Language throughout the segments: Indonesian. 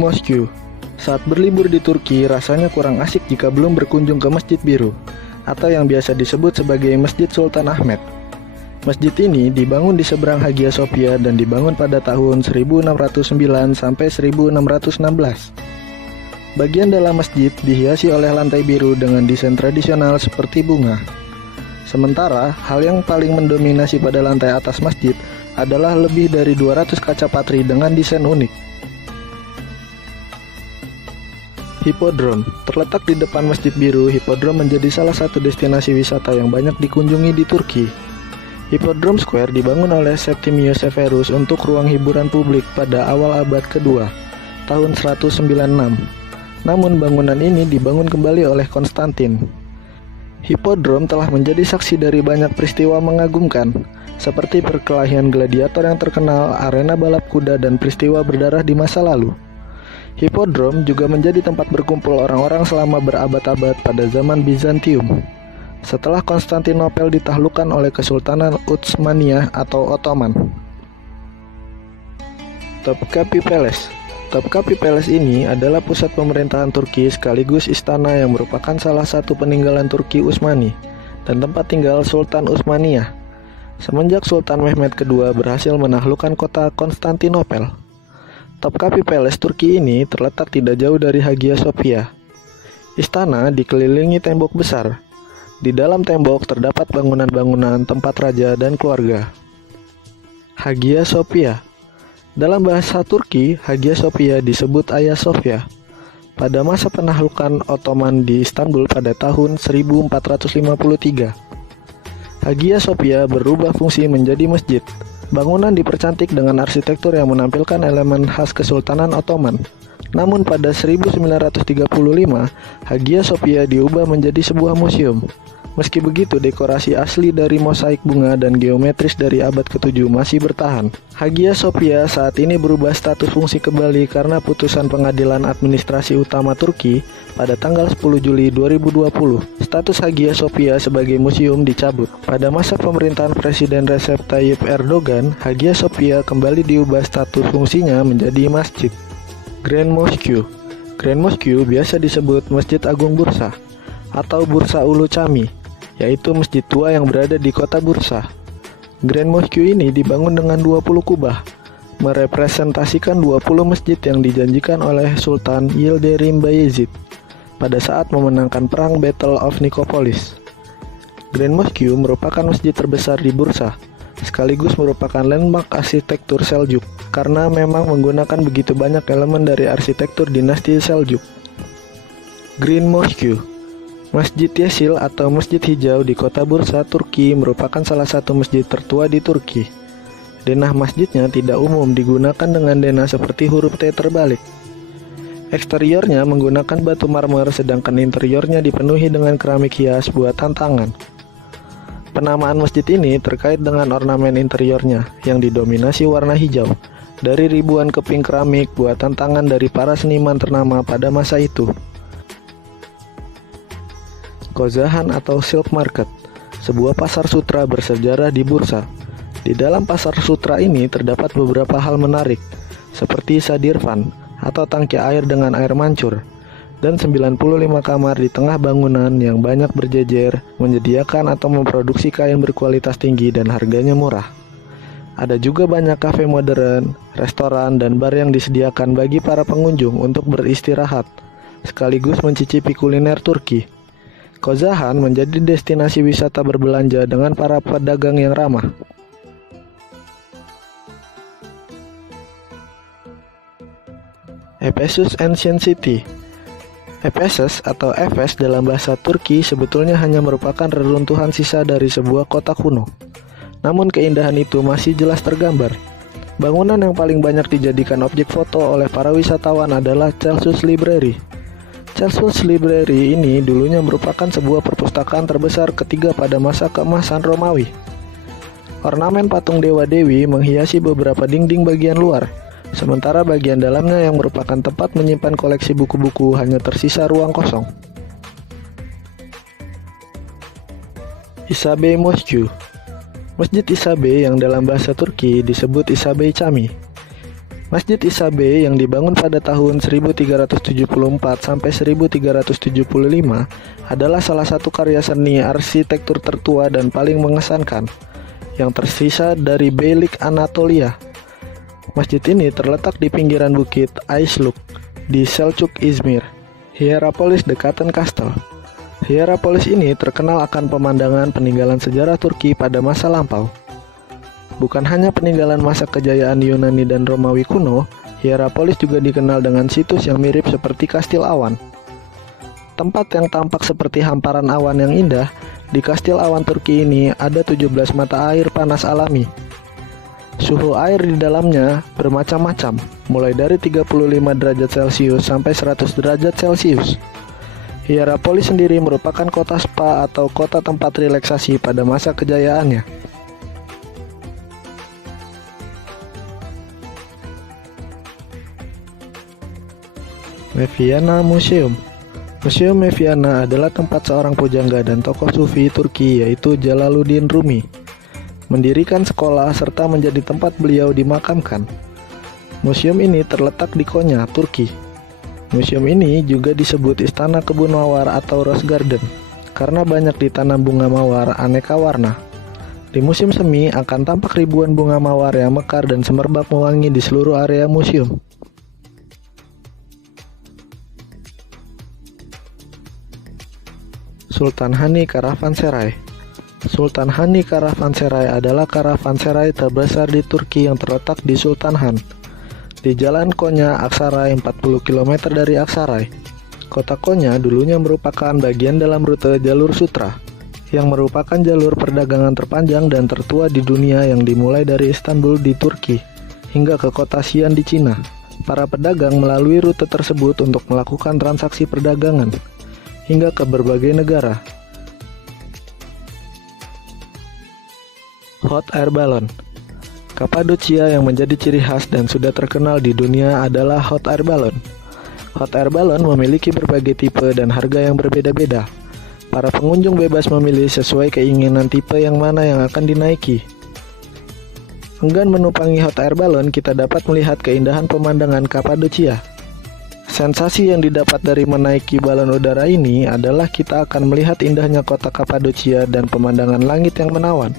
Mosque. Saat berlibur di Turki, rasanya kurang asik jika belum berkunjung ke Masjid Biru, atau yang biasa disebut sebagai Masjid Sultan Ahmet. Masjid ini dibangun di seberang Hagia Sophia dan dibangun pada tahun 1609 sampai 1616. Bagian dalam masjid dihiasi oleh lantai biru dengan desain tradisional seperti bunga. Sementara, hal yang paling mendominasi pada lantai atas masjid adalah lebih dari 200 kaca patri dengan desain unik. Hipodrom. Terletak di depan Masjid Biru, Hipodrom menjadi salah satu destinasi wisata yang banyak dikunjungi di Turki. Hippodrome Square dibangun oleh Septimius Severus untuk ruang hiburan publik pada awal abad kedua, tahun 196. Namun bangunan ini dibangun kembali oleh Konstantin. Hippodrome telah menjadi saksi dari banyak peristiwa mengagumkan, seperti perkelahian gladiator yang terkenal, arena balap kuda, dan peristiwa berdarah di masa lalu. Hippodrome juga menjadi tempat berkumpul orang-orang selama berabad-abad pada zaman Bizantium. Setelah Konstantinopel ditaklukkan oleh Kesultanan Utsmaniyah atau Ottoman. Topkapi Palace. Topkapi Palace ini adalah pusat pemerintahan Turki sekaligus istana yang merupakan salah satu peninggalan Turki Utsmani dan tempat tinggal Sultan Utsmaniyah. Semenjak Sultan Mehmed II berhasil menaklukkan kota Konstantinopel. Topkapi Palace Turki ini terletak tidak jauh dari Hagia Sophia. Istana dikelilingi tembok besar. Di dalam tembok terdapat bangunan-bangunan tempat raja dan keluarga. Hagia Sophia. Dalam bahasa Turki, Hagia Sophia disebut Hagia Sophia. Pada masa penaklukan Ottoman di Istanbul pada tahun 1453. Hagia Sophia berubah fungsi menjadi masjid. Bangunan dipercantik dengan arsitektur yang menampilkan elemen khas Kesultanan Ottoman. Namun pada 1935, Hagia Sophia diubah menjadi sebuah museum. Meski begitu, dekorasi asli dari mosaik bunga dan geometris dari abad ke-7 masih bertahan. Hagia Sophia saat ini berubah status fungsi kembali karena putusan Pengadilan Administrasi Utama Turki pada tanggal 10 Juli 2020. Status Hagia Sophia sebagai museum dicabut. Pada masa pemerintahan Presiden Recep Tayyip Erdogan, Hagia Sophia kembali diubah status fungsinya menjadi masjid. Grand Mosque. Grand Mosque biasa disebut Masjid Agung Bursa atau Bursa Ulu Cami, yaitu masjid tua yang berada di kota Bursa. Grand Mosque ini dibangun dengan 20 kubah, merepresentasikan 20 masjid yang dijanjikan oleh Sultan Yildirim Bayezid pada saat memenangkan perang Battle of Nicopolis. Grand Mosque merupakan masjid terbesar di Bursa, sekaligus merupakan landmark arsitektur Seljuk, karena memang menggunakan begitu banyak elemen dari arsitektur dinasti Seljuk. Green Mosque. Masjid Yeşil atau Masjid Hijau di kota Bursa, Turki merupakan salah satu masjid tertua di Turki. Denah masjidnya tidak umum, digunakan dengan denah seperti huruf T terbalik. Eksteriornya menggunakan batu marmer, sedangkan interiornya dipenuhi dengan keramik hias buatan tangan. Penamaan masjid ini terkait dengan ornamen interiornya yang didominasi warna hijau dari ribuan keping keramik buatan tangan dari para seniman ternama pada masa itu. Kozahan atau Silk Market, sebuah pasar sutra bersejarah di Bursa. Di dalam pasar sutra ini terdapat beberapa hal menarik, seperti sadirvan atau tangki air dengan air mancur, dan 95 kamar di tengah bangunan yang banyak berjejer, menyediakan atau memproduksi kain berkualitas tinggi dan harganya murah. Ada juga banyak kafe modern, restoran, dan bar yang disediakan bagi para pengunjung untuk beristirahat, sekaligus mencicipi kuliner Turki. Kozahan menjadi destinasi wisata berbelanja dengan para pedagang yang ramah. Ephesus Ancient City. Ephesus atau Efes dalam bahasa Turki sebetulnya hanya merupakan reruntuhan sisa dari sebuah kota kuno. Namun keindahan itu masih jelas tergambar. Bangunan yang paling banyak dijadikan objek foto oleh para wisatawan adalah Celsus Library. Celsus Library ini dulunya merupakan sebuah perpustakaan terbesar ketiga pada masa keemasan Romawi. Ornamen patung dewa-dewi menghiasi beberapa dinding bagian luar, sementara bagian dalamnya yang merupakan tempat menyimpan koleksi buku-buku hanya tersisa ruang kosong. Isabe Mosque. Masjid Isabe yang dalam bahasa Turki disebut Isabe Cami. Masjid Isa Bey yang dibangun pada tahun 1374 sampai 1375 adalah salah satu karya seni arsitektur tertua dan paling mengesankan yang tersisa dari Beylik Anatolia. Masjid ini terletak di pinggiran bukit Aysluk di Selçuk, Izmir, Hierapolis dekatan Kastel. Hierapolis ini terkenal akan pemandangan peninggalan sejarah Turki pada masa lampau. Bukan hanya peninggalan masa kejayaan Yunani dan Romawi kuno, Hierapolis juga dikenal dengan situs yang mirip seperti Kastil Awan. Tempat yang tampak seperti hamparan awan yang indah, di Kastil Awan Turki ini ada 17 mata air panas alami. Suhu air di dalamnya bermacam-macam, mulai dari 35 derajat Celcius sampai 100 derajat Celcius. Hierapolis sendiri merupakan kota spa atau kota tempat relaksasi pada masa kejayaannya. Mevlana Museum. Museum Mevlana adalah tempat seorang pujangga dan tokoh sufi Turki yaitu Jalaluddin Rumi mendirikan sekolah serta menjadi tempat beliau dimakamkan. Museum ini terletak di Konya, Turki. Museum ini juga disebut Istana Kebun Mawar atau Rose Garden karena banyak ditanam bunga mawar aneka warna. Di musim semi akan tampak ribuan bunga mawar yang mekar dan semerbak mewangi di seluruh area museum. Sultan Hani Karavanserai. Sultan Hani Karavanserai adalah karavanserai terbesar di Turki yang terletak di Sultan Han, di Jalan Konya, Aksaray, 40 km dari Aksaray. Kota Konya dulunya merupakan bagian dalam rute Jalur Sutra, yang merupakan jalur perdagangan terpanjang dan tertua di dunia yang dimulai dari Istanbul di Turki hingga ke kota Xi'an di Cina. Para pedagang melalui rute tersebut untuk melakukan transaksi perdagangan hingga ke berbagai negara. Hot air balloon. Kapadocia yang menjadi ciri khas dan sudah terkenal di dunia adalah hot air balloon. Hot air balloon memiliki berbagai tipe dan harga yang berbeda-beda. Para pengunjung bebas memilih sesuai keinginan tipe yang mana yang akan dinaiki. Enggan menumpangi hot air balloon, kita dapat melihat keindahan pemandangan Kapadocia. Sensasi yang didapat dari menaiki balon udara ini adalah kita akan melihat indahnya kota Kapadocia dan pemandangan langit yang menawan.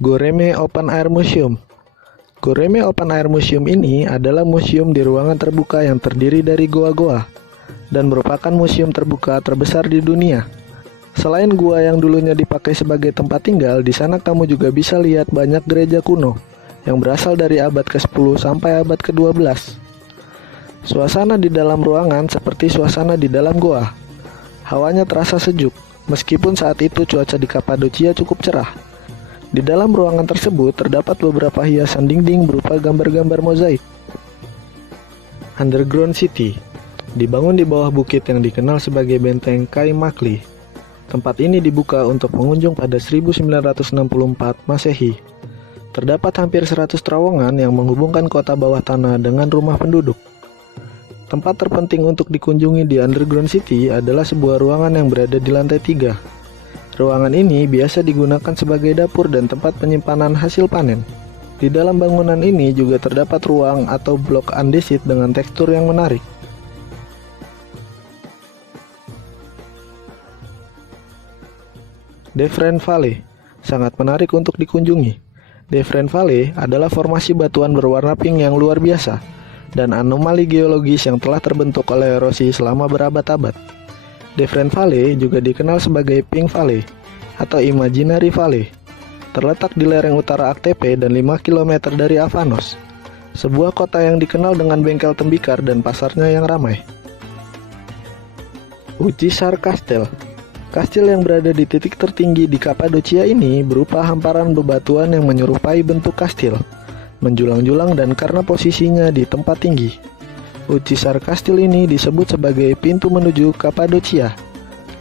Göreme Open Air Museum. Göreme Open Air Museum ini adalah museum di ruangan terbuka yang terdiri dari goa-goa dan merupakan museum terbuka terbesar di dunia. Selain gua yang dulunya dipakai sebagai tempat tinggal, di sana kamu juga bisa lihat banyak gereja kuno yang berasal dari abad ke-10 sampai abad ke-12. Suasana di dalam ruangan seperti suasana di dalam goa. Hawanya terasa sejuk, meskipun saat itu cuaca di Kapadocia cukup cerah. Di dalam ruangan tersebut terdapat beberapa hiasan dinding berupa gambar-gambar mozaik. Underground City dibangun di bawah bukit yang dikenal sebagai benteng Kaymakli. Tempat ini dibuka untuk pengunjung pada 1964 Masehi. Terdapat hampir 100 terowongan yang menghubungkan kota bawah tanah dengan rumah penduduk. Tempat terpenting untuk dikunjungi di Underground City adalah sebuah ruangan yang berada di lantai 3. Ruangan ini biasa digunakan sebagai dapur dan tempat penyimpanan hasil panen. Di dalam bangunan ini juga terdapat ruang atau blok andesit dengan tekstur yang menarik. Dufresne Valley sangat menarik untuk dikunjungi. Dufresne Valley adalah formasi batuan berwarna pink yang luar biasa dan anomali geologis yang telah terbentuk oleh erosi selama berabad-abad. Dufresne Valley juga dikenal sebagai Pink Valley atau Imaginary Valley. Terletak di lereng utara Aktepe dan 5 km dari Avanos, sebuah kota yang dikenal dengan bengkel tembikar dan pasarnya yang ramai. Ucisar Castle. Kastil yang berada di titik tertinggi di Kapadocia ini berupa hamparan bebatuan yang menyerupai bentuk kastil, menjulang-julang dan karena posisinya di tempat tinggi. Ucisar Kastil ini disebut sebagai pintu menuju Kapadocia.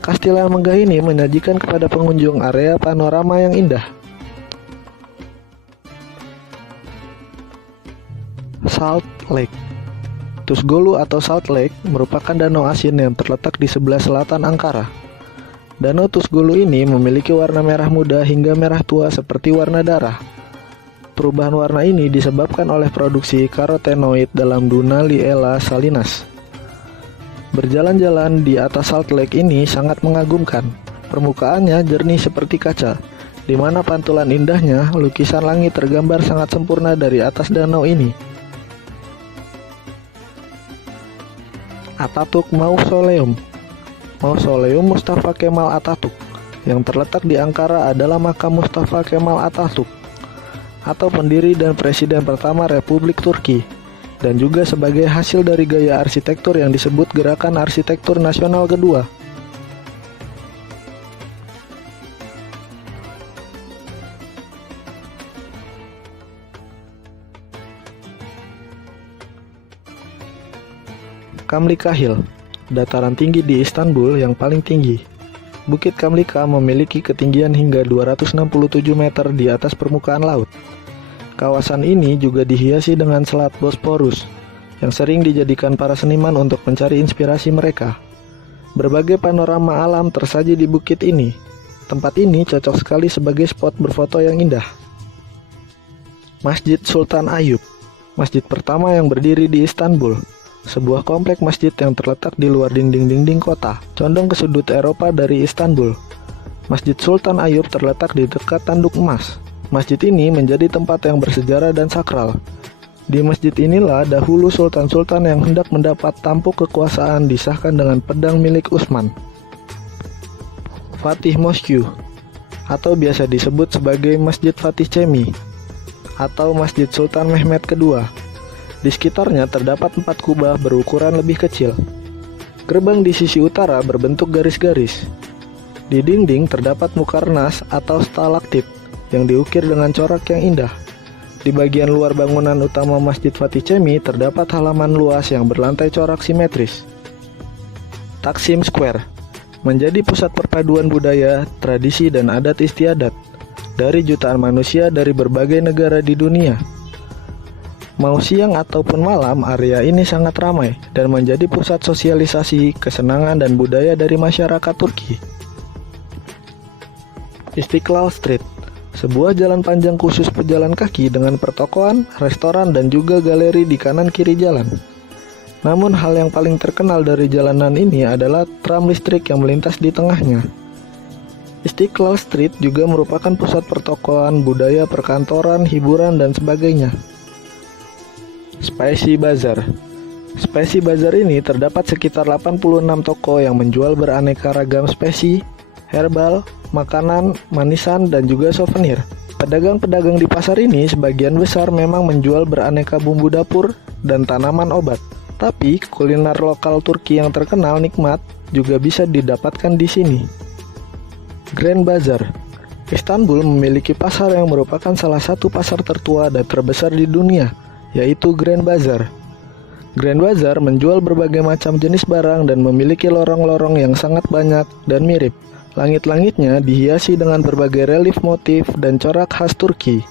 Kastil yang megah ini menyajikan kepada pengunjung area panorama yang indah. Salt Lake. Tusgolu atau Salt Lake merupakan danau asin yang terletak di sebelah selatan Ankara. Danau Tuzgulu ini memiliki warna merah muda hingga merah tua seperti warna darah. Perubahan warna ini disebabkan oleh produksi karotenoid dalam Dunaliella salinas. Berjalan-jalan di atas Salt Lake ini sangat mengagumkan. Permukaannya jernih seperti kaca, di mana pantulan indahnya lukisan langit tergambar sangat sempurna dari atas danau ini. Atatürk Mausoleum. Mausoleum Mustafa Kemal Atatürk yang terletak di Ankara adalah makam Mustafa Kemal Atatürk atau pendiri dan presiden pertama Republik Turki, dan juga sebagai hasil dari gaya arsitektur yang disebut Gerakan Arsitektur Nasional Kedua. Kamlika Hill, dataran tinggi di Istanbul yang paling tinggi. Bukit Kamlika memiliki ketinggian hingga 267 meter di atas permukaan laut. Kawasan ini juga dihiasi dengan Selat Bosporus, yang sering dijadikan para seniman untuk mencari inspirasi mereka. Berbagai panorama alam tersaji di bukit ini. Tempat ini cocok sekali sebagai spot berfoto yang indah. Masjid Sultan Ayub, masjid pertama yang berdiri di Istanbul. Sebuah komplek masjid yang terletak di luar dinding-dinding kota, condong ke sudut Eropa dari Istanbul. Masjid Sultan Ayub terletak di dekat Tanduk Emas. Masjid ini menjadi tempat yang bersejarah dan sakral. Di masjid inilah dahulu sultan-sultan yang hendak mendapat tampuk kekuasaan disahkan dengan pedang milik Utsman. Fatih Mosque, atau biasa disebut sebagai Masjid Fatih Cemi, atau Masjid Sultan Mehmed II. Di sekitarnya terdapat 4 kubah berukuran lebih kecil. Gerbang di sisi utara berbentuk garis-garis. Di dinding terdapat mukarnas atau stalaktit yang diukir dengan corak yang indah. Di bagian luar bangunan utama Masjid Fatih Cemi terdapat halaman luas yang berlantai corak simetris. Taksim Square menjadi pusat perpaduan budaya, tradisi, dan adat istiadat dari jutaan manusia dari berbagai negara di dunia. Mau siang ataupun malam, area ini sangat ramai dan menjadi pusat sosialisasi, kesenangan, dan budaya dari masyarakat Turki. Istiqlal Street, sebuah jalan panjang khusus pejalan kaki dengan pertokoan, restoran, dan juga galeri di kanan kiri jalan. Namun hal yang paling terkenal dari jalanan ini adalah tram listrik yang melintas di tengahnya. Istiqlal Street juga merupakan pusat pertokoan, budaya, perkantoran, hiburan, dan sebagainya. Spicy Bazaar. Spicy Bazaar ini terdapat sekitar 86 toko yang menjual beraneka ragam spesi, herbal, makanan, manisan, dan juga souvenir. Pedagang-pedagang di pasar ini sebagian besar memang menjual beraneka bumbu dapur dan tanaman obat. Tapi kuliner lokal Turki yang terkenal nikmat juga bisa didapatkan di sini. Grand Bazaar. Istanbul memiliki pasar yang merupakan salah satu pasar tertua dan terbesar di dunia, yaitu Grand Bazaar. Grand Bazaar menjual berbagai macam jenis barang dan memiliki lorong-lorong yang sangat banyak dan mirip. Langit-langitnya dihiasi dengan berbagai relief motif dan corak khas Turki.